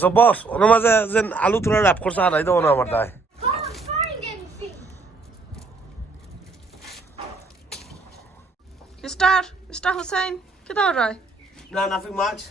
So boss, ono maze zen alu thora wrap korsa harai do na amar dai. Can't find anything. Mr. Hussein, kita orai? No, nothing much.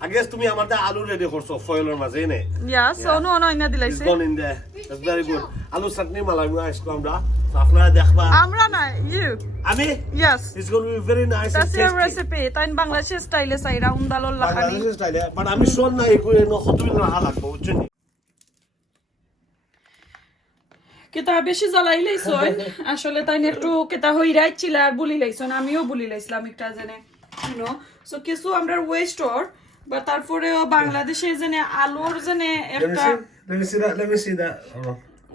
I guess to me amar dai alu ready korso foil or maze ne. Yeah, so no ina It's dilaise. gone in there. That's very good. Alu chutney malai ma ice cream da. So apnara dekhba. Amra na, you. Ami? Yes. It's going to be very nice That's and your tasty. recipe. Tain Bangladesh style saira undalol lakhani. Bangladesh style, but I'm sure na ekoi no khotui na halak bujuni. কেতা বেশি জ্বালাই লাইছন আসলে তাই একটু কেতা হই রাইছিল আর বুলি লাইছন আমিও বুলি লাইছিলাম একটা জানে নো সো কিছু আমরা ওয়েস্টর বা তারপরেও বাংলাদেশে জানে আলুর জানে একটা Let me see that.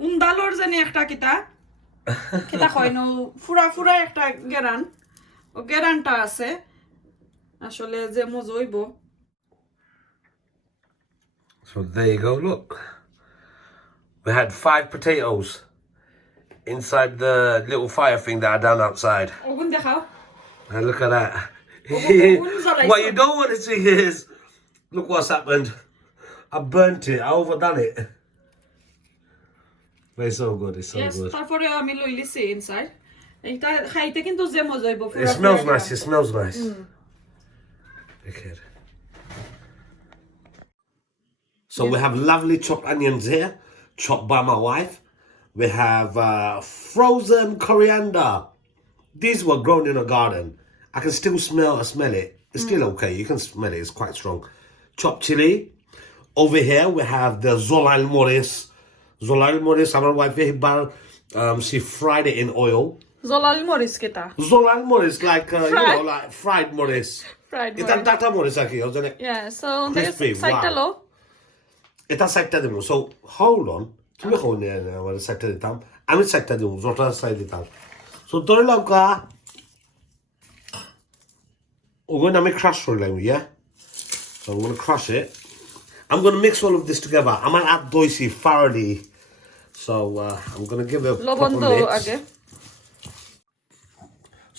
উন্দালর জানে একটা কেতা কেতা হয় নো ফুরা ফুরা একটা গেরান ও গেরানটা আছে আসলে যে মজা হইব So there you go, look. We had 5 potatoes inside the little fire thing that I done outside. ওগুন দেখাও And look at that. Oh, What you don't want to see is, look what's happened. I burnt it, I overdone it. But it's so good, it's so Yes, good. তারপরে আমি লইলিছি inside এটা খাইতে কিন্তু যে মজা হইব It smells nice, it smells nice. Okay. So we have lovely chopped onions here, chopped by my wife. We have frozen coriander. These were grown in a garden. I can still smell it. It's still okay. You can smell it. It's quite strong. Chopped chili. Over here we have the zolal moris. Zolal moris. Our wife she fried it in oil. Jalal মরিচ কেতা Zolal moris, like you know, like fried moris. Fried It's moris. a data moris aquí, isn't it? Yeah, so Crispy, সাইডটা wow. লো এটা সাইডটা দেবো so hold on তুমি হো নে আমার সাইডটা দিতাম আমি সাইডটা দেবো জোটা সাইড দিতাম সো ধরে লঙ্কা ওগুলো আমি crush করলাম yeah so I'm going to crush it I'm going to mix all of this together আমার আদ দইছি thoroughly so I'm going to give it a লবণ proper তো mix আগে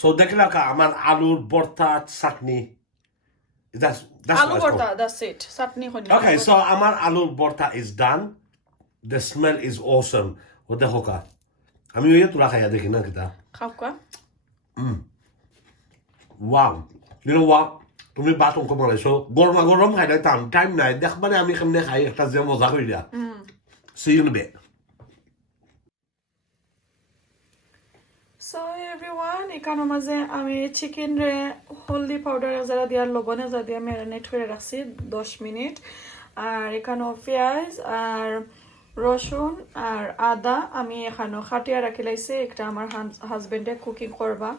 so দেখলা কা আমার আলুর ভর্তা চাটনি that's আলু what it's bharta called. That's it chutney হইনা Okay, so আমার আলুর ভর্তা is done. The smell is awesome. What the hoka? আমি ওই তোরা খাইয়া দেখি না কিতা। খাও কা Wow. You know what? তুমি বাত অঙ্ক বানাইছো গরমা গরম খাই দিতাম টাইম নাই দেখবারে আমি কেমনে খাই একটা যে মজা কইরা See you in a bit. So everyone, এখানে মাঝে আমি চিকেন রে হলদি পাউডার যারা দিয়া লবণ যা দিয়া ম্যারিনেট করে রাখছি 10 মিনিট আর এখানে পেঁয়াজ আর রসুন আর আদা আমি এখানে খাটিয়া রাখি লাইছি একটা আমার হাজবেন্ডে কুকিং করবা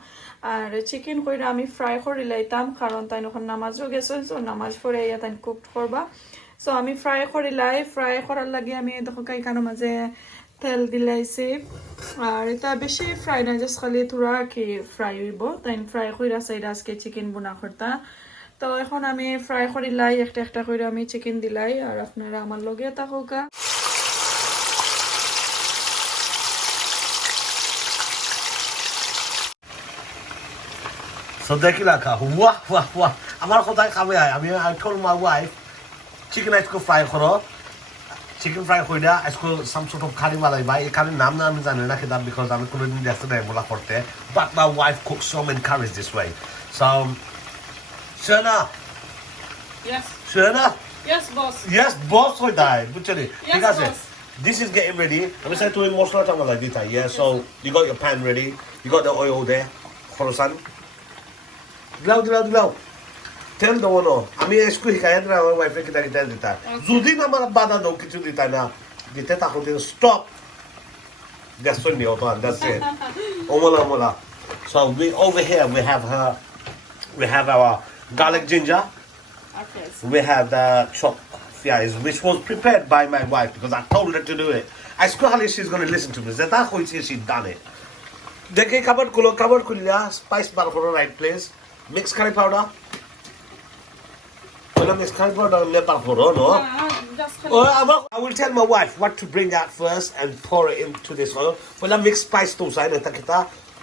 আর চিকেন কইরা আমি ফ্রাই করে লাইতাম কারণ তাই নখন নামাজও গেছে সো নামাজ পড়ে ইয়া তাই কুক করবা সো আমি ফ্রাই করে লাই ফ্রাই করার লাগে আমি দেখো এখানে মাঝে তেল দিলাইছি আর এটা বেশি ফ্রাই না জাস্ট খালি তুরা কি ফ্রাই হইব তাই ফ্রাই কইরা সাইড আজকে চিকেন বুনা করতা তো এখন আমি ফ্রাই করে লাই একটা একটা করে আমি চিকেন দিলাই আর আপনারা আমার লগে থাকুকা So দেখলা কা ওয়াহ আমার কোথায় খাবে আমি I told my wife chicken আজকে ফ্রাই করো চিকেন ফ্রাই কইরা আজকে some sort of curry বানাইবা এই কারি নাম না আমি জানি না কিনা because আমি কোনোদিন দেখতে নাই বলা করতে but my wife cooks so many curries this way so Shuhena Yes. Shuhena Yes, boss. Yes, boss হই তাই বুঝছনি Yes, ঠিক আছে boss. This is getting ready. আমি সাই তুমি মশলাটা বানাই দিতা yeah so you got your pan ready you got the oil there খরসান দিলাও তেল দেবো না আমি এসকু শিকাই না আমার ওয়াইফে কিতা কিতা দিতা যদি না আমার বাধা দাও কিছু দিতা না দিতে তখন stop that's only open that's it omola so we over here we have our garlic ginger Okay. we have the chopped fries which was prepared by my wife because I told her to do it I swear she's going to listen to me zeta hoyse she done it দেখে খাবার কুলিয়া spice বার করো right place mix curry powder ওলা mix curry powder লে বার করো no Just I will tell my wife what to bring out first and pour it into this oil OLA mix spice তো side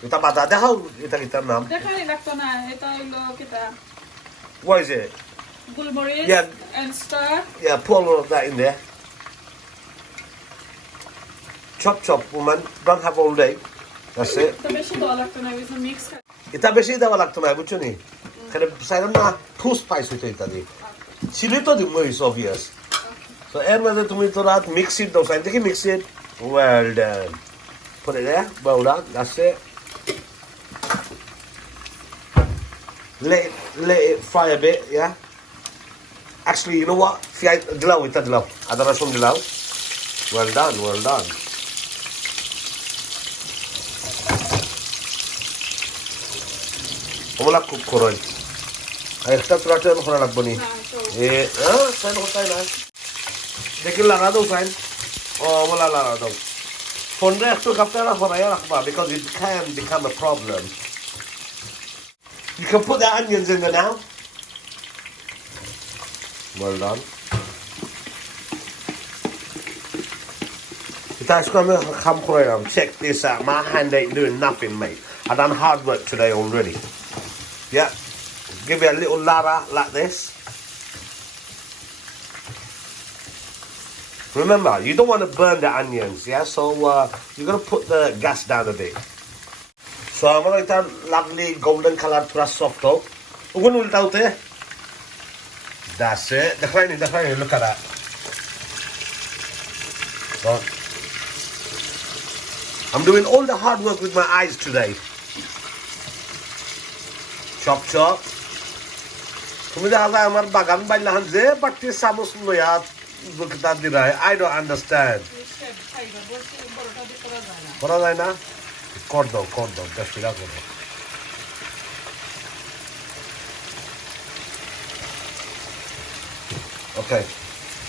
এটা বাদা দেখাও এটা কিতার নাম দেখাই লাগতো না এটা হইলো কিটা what is it Gulmoris Yeah. and star. Yeah, pour a lot of that in there. Chop, chop, woman. Don't have all day. That's it. The beshi dola lagto na with mix. এটা বেশি দেওয়া লাগতো না বুঝছো নি এখানে side না two spice হইতো ইত্যাদি চিলি তো দিব ইজ অবভিয়াস সো এর মধ্যে তুমি তো রাত মিক্স ইট দাও সাইড থেকে mix it well done put it there well done that's it let it fry a bit yeah actually you know what fiyay dilaw ita dilaw ada rason dilaw well done ওগুলা cook করুন আর একটা তোরা time করা লাগবো নি sign হতাই না দেখি লাগা দাও সাইন ও ওগুলা লাগা দাও ফোনটা একটু কাপটা হরাইয়া রাখবা because it can become a problem you can put the onions in there now well done এটা আজকে আমি খাম করাইলাম check this out my hand ain't doing nothing mate I done hard work today already yeah, give it a little ladder like this. Remember, you don't want to burn the onions, yeah? So you're going to put the gas down a bit. So I'm going to turn lovely golden color plus soft up. We're going to out there. That's it. The cleaning, look at that. So, I'm doing all the hard work with my eyes today. Chop chop. তুমি দেখা যায় আমার বাগান বাইলাহান যে বাটি চামচ লইয়া দুটা দিরা I don't understand. করা যায় না কর দাও দশটা করো Okay,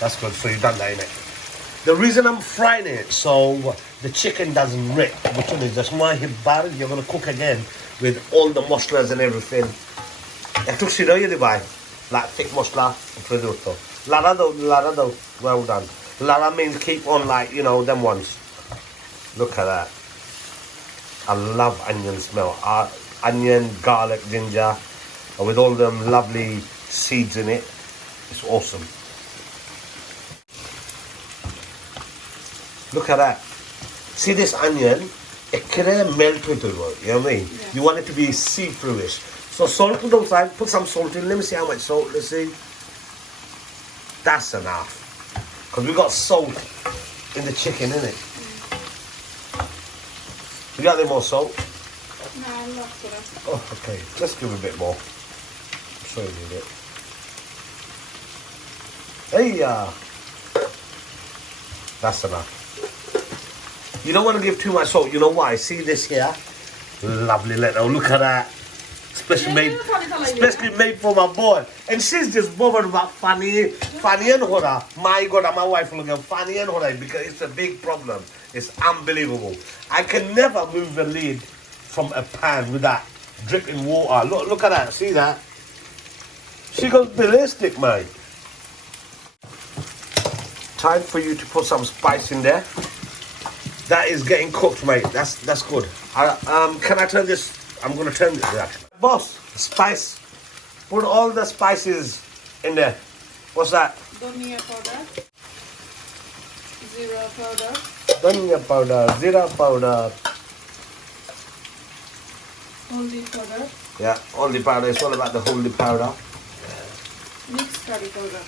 that's good. So you've done that, innit? The reason I'm frying it so the chicken doesn't rip, which one is that's why you're gonna cook again with all the moslas and everything. একটু সিরাইয়ে দিবাই like thick mosla prodotto. Larado, well done. Lara means keep on like, you know, them ones. Look at that. I love onion smell. Onion, garlic, ginger, and with all them lovely seeds in it. It's awesome. Look at that. See this onion? It can melt with it, you know what I mean? Yeah. You want it to be see-through-ish. So salt on the side, put some salt in. Let me see how much salt, let's see. That's enough. Because we got salt in the chicken, innit? You got any more salt? No, I'm not sure. Oh, okay. Let's give a bit more. I'm sure you need it. Hey, that's enough. You don't want to give too much salt. You know why? See this here? Lovely little. Look at that. Especially made for my boy. And she's just bothered about Fanny and Hora. My God, my wife will go Fanny and Hora because it's a big problem. It's unbelievable. I can never move the lid from a pan with that dripping water. Look at that. See that? She goes ballistic, mate. Time for you to put some spice in there. That is getting cooked, mate. That's good. Can I turn this? I'm going to turn this actually. Boss, spice. Put all the spices in there. What's that? Dhania powder. Zira powder. Dhania powder, zira powder. Haldi powder. Yeah, haldi powder. It's all about the haldi powder. Mixed curry powder.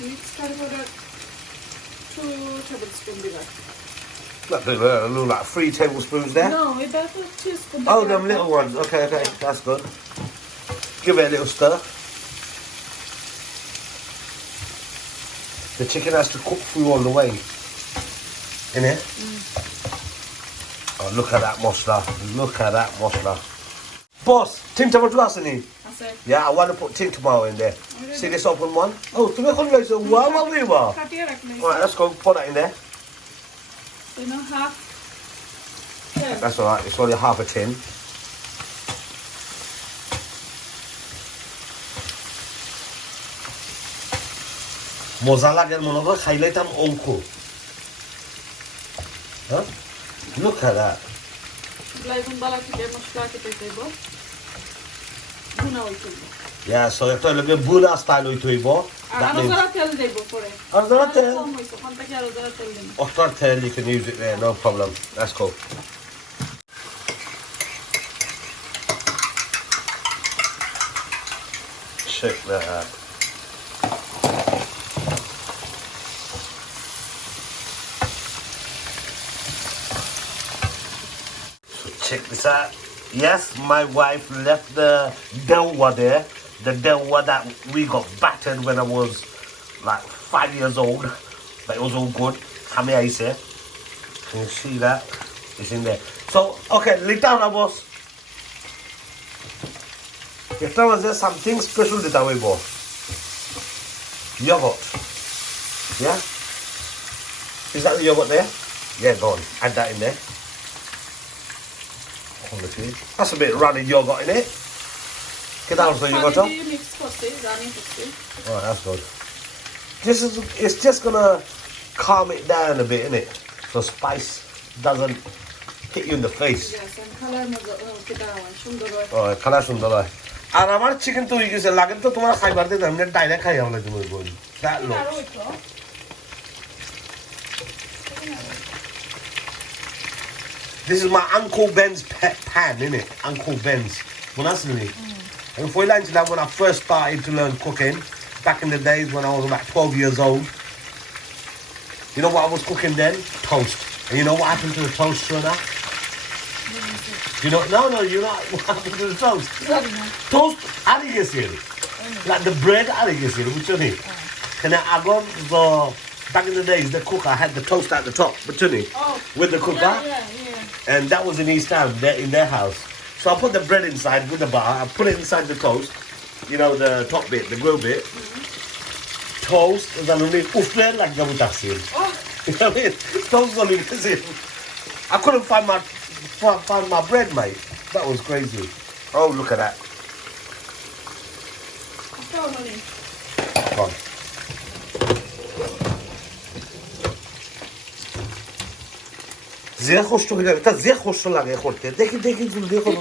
Mixed curry powder. 2 tablespoons bigger. Look like 3 tablespoons there. No, that's a teaspoon. Oh, them little ones. Okay, that's good. Give it a little stir. The chicken has to cook through all the way. In it? Oh, look at that mosla. Look at that mosla. Boss, tin tomato asini. Yeah, I want to put tin tomato in there. See this open one? Oh, to make it wow, alright, let's go put that in there. You know, half. Yeah. That's alright, it's only half a tin. Mozala mona kore khailaitam onko. Huh? Look at that. ভুনা হইতো Yeah, so একটা লগে বুনা style হইতো হইব আর that আরো means যারা তেল দেব পরে আর যারা তেল কম হইছে কোন থেকে আরো যারা তেল দেব Otter tail, you can use it there, no problem. Let's go. Check that out. So check this out. Yes, my wife left the delwa there. The delwa that we got battered when I was like 5 years old. But it was all good. Hamida said. Can you see that? It's in there. So, okay, lay down, boss. If there was there something special that way, boss. Yogurt. Yeah? Is that the yogurt there? Yeah, go on. Add that in there. That's a bit runny yogurt in it. Get down for the yogurt. Oh, that's good. It's just gonna calm it down a bit, innit? So spice doesn't hit you in the face. Yes, and color সুন্দর হয় Oh, color সুন্দর হয় আর আমার chicken তো হয়ে গেছে লাগে তো তোমার খাইবার দিতে আমি ডাইরেক্ট খাই আমরা তুমি বল that looks This is my Uncle Ben's pet pan, innit? Uncle Ben's. When I see it. And for lunch that when I first started to learn cooking, back in the days when I was about 12 years old. You know what I was cooking then? Toast. And you know what happened to the toast, Shuhena? You know, no, you know what happened to the toast? Toast, how do you get it? Like the bread, how do you get it? Which one is? And then I got the, back in the days, the cooker had the toast at the top, but with the cooker. Yeah. And that was in East Ham, in their house. So I put the bread inside with the butter, I put it inside the toast, you know, the top bit, the grill bit. Toast, and then only bread like the mutasin. You know what I mean? Toast only missing. I couldn't find my bread, mate. That was crazy. Oh, look at that. Come on. যে কষ্ট হয়ে যাবে তা যে কষ্ট লাগে করতে দেখি জলদি করো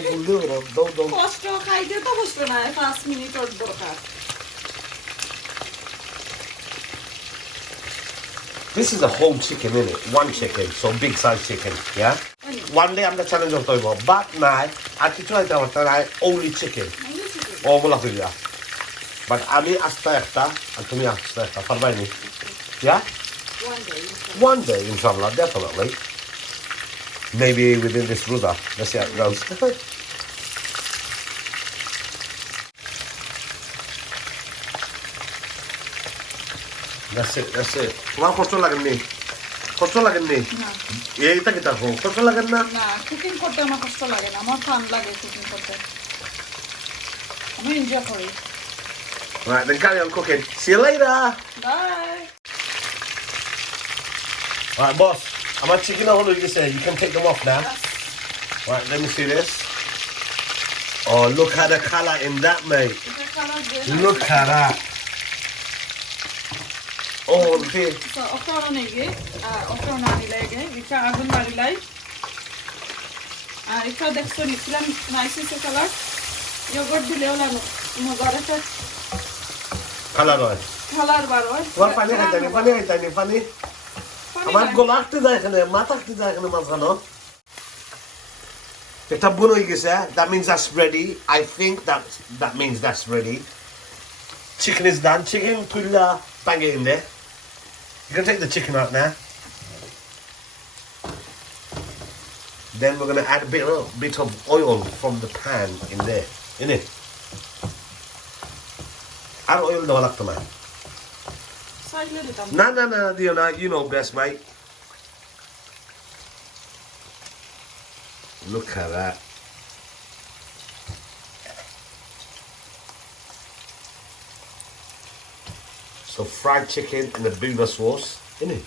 দাও কষ্ট খাইতে তো কষ্ট না 5 মিনিট ওর দরকার This is a whole chicken, isn't it? One chicken, so big size chicken, yeah? One day I'm the challenge of Toivo, but now I can try to try only chicken. Oh, mullah. But আমি আস্তা একটা আর তুমি আস্তা একটা পারবাইনি Yeah? One day, inshallah, definitely. Maybe within this rosa. Let's see how it goes. That's it. তোমার কষ্ট লাগেনি? কষ্ট লাগেনি? না। এইটা কি তাকো? কষ্ট লাগেন না? না, কুকিং করতে আমার কষ্ট লাগে না। আমার ফান লাগে কুকিং করতে। আমি এনজয় করি। Right, then carry on cooking. See you later. Bye. Right, boss. আমার chicken হলো গেছে. You can take them off now. Yes. Right, let me see this. Oh, look at the color in that, mate. Look at that. Oh, okay. So, অফরন নেগে, অফরন আনিলাগে, এটা আগুন মারিলাই। আর এটা দেখছো নিছিলাম nice এসে colour. ইয়োগurt দিলেও না মজার একটা কালার হয়। কালার বার হয়। তোমার পানি খাইতানি পানি। আমার গলা আটতে যায় এখানে, মাথা আটতে যায় এখানে মাঝখানো। এটা বুনো হয়ে গেছে, that means that's ready. I think that means that's ready. Chicken is done. Chicken, tulla, bang it in there. You can take the chicken out now. Then we're going to add a bit of oil from the pan in there. Innit? Add oil daw lakto na. No, Diona, you know best, mate. Look at that. So fried chicken and the Bhuna sauce, isn't it?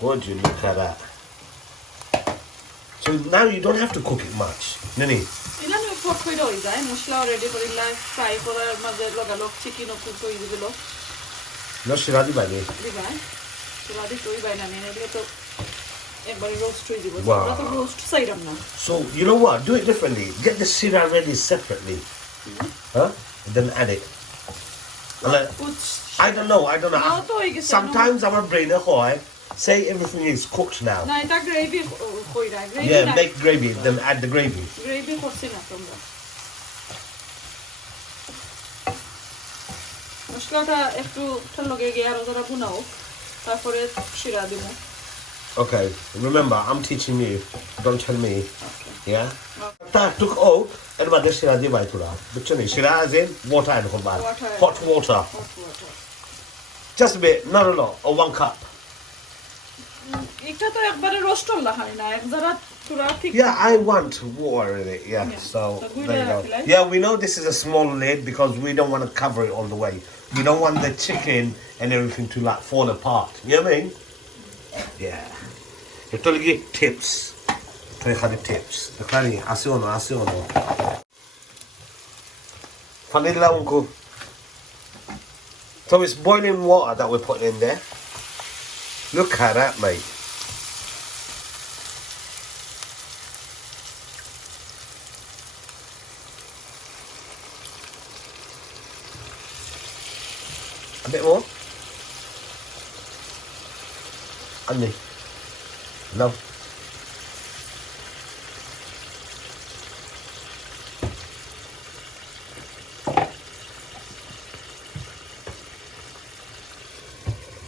Would you look at that? So now you don't have to cook it much, Nini. এটা আমি ফট করে হই যায় মশলা ready করে fry করার মাঝে লাগালো চিকেন ও কুক করে দিলো No, she ready by me. দিবাই তো আদি তোই বাই না নেলে তো একবারে রোস্ট হয়ে যাব Wow. আমরা তো রোস্ট চাইরাম না So, you know what? Do it differently. Get the sira ready separately. Huh? Then add it. Like, I don't know. নাও তো হয়ে গেছে Sometimes our brain say everything is cooked now. না এটা গ্রেভি কইরা gravy Yeah, না make gravy. Then add the gravy. Gravy করছি না তোমরা মশলাটা একটু ঠান্ডা গিয়ে আর ওটা ভুনাও তারপরে শিরা দিব Okay. Remember, I'm teaching you. Don't tell me. Okay. Yeah. That took out. And what the shira di vai tura. But shira is in water and hot water. Hot water. hot water Just a bit, not a lot. Or 1 cup. এটা তো একবারে roast হল না হয় না একবারে পুরো ঠিক Yeah, I want water in it. Yeah. So there you go. Yeah, we know this is a small lid because we don't want to cover it all the way. We don't want the chicken and everything to like fall apart. You know what I mean? Yeah. You're trying to get tips. Try to get tips. The cranny, asiono. Vanilla uncle. So it's boiling water that we're putting in there. Look at that, mate. A bit more. Onion. No.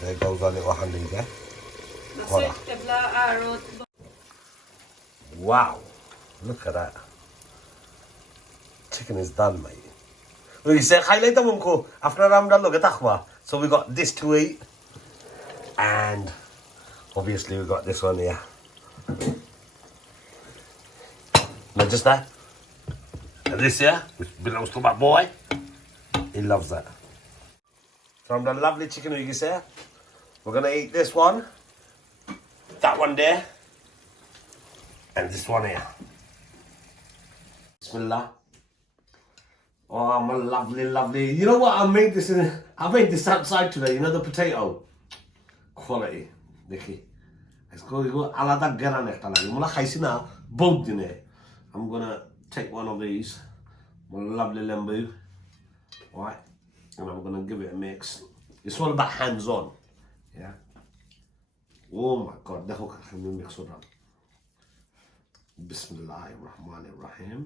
There goes our little Hamida. Voila. এবলা R Wow. Look at that. Chicken is done, mate. We say highlight the munko after Ramadan look at takwa. So we got this to eat. And obviously we got this one here. Not just that. And this here, which belongs to my boy. He loves that. From the lovely chicken wings here, we're gonna eat this one, that one there, and this one here. Bismillah. Oh, my lovely. You know what? I made this outside today. You know the potato. Quality, Nicky. Let's go. Alada geran ekta lagi. Mula khaisi na both dine. I'm gonna take one of these, my lovely lembu, right, and I'm gonna give it a mix. It's all about hands-on, yeah. Oh my God, the whole can mix it up. Bismillahirrahmanirrahim.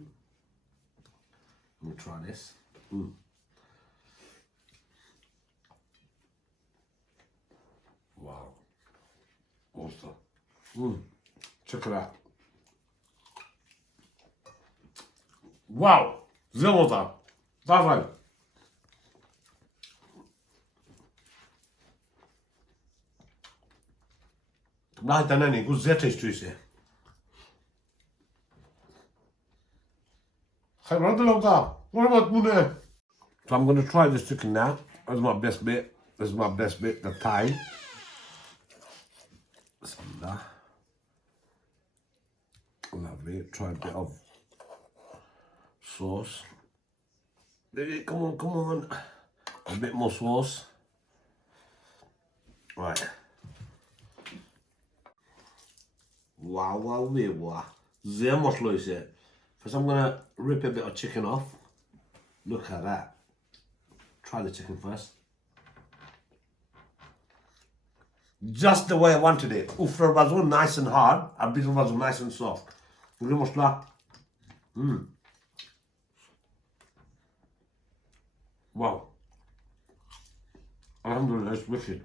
Let me try this. Wow. Awesome. Check it out. Wow. Zilota. That's right. Lahita nani, güzel taste. What about Mune? So I'm going to try this chicken now. That's my best bit. This is my best bit, the Thai. Bismillah. Lovely. Try a bit of sauce. Baby, come on. A bit more sauce. Right. Wow. Sehr much loose. First I'm gonna rip a bit of chicken off. Look at that. Try the chicken first. Just the way I wanted it. Ufra bazo nice and hard, a bit of bazo nice and soft. Wow. Alhamdulillah, it's wicked.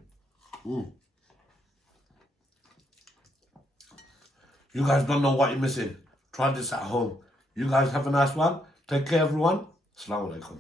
You guys don't know what you're missing. Try this at home. You guys have a nice one. Take care, everyone. Assalamu alaikum.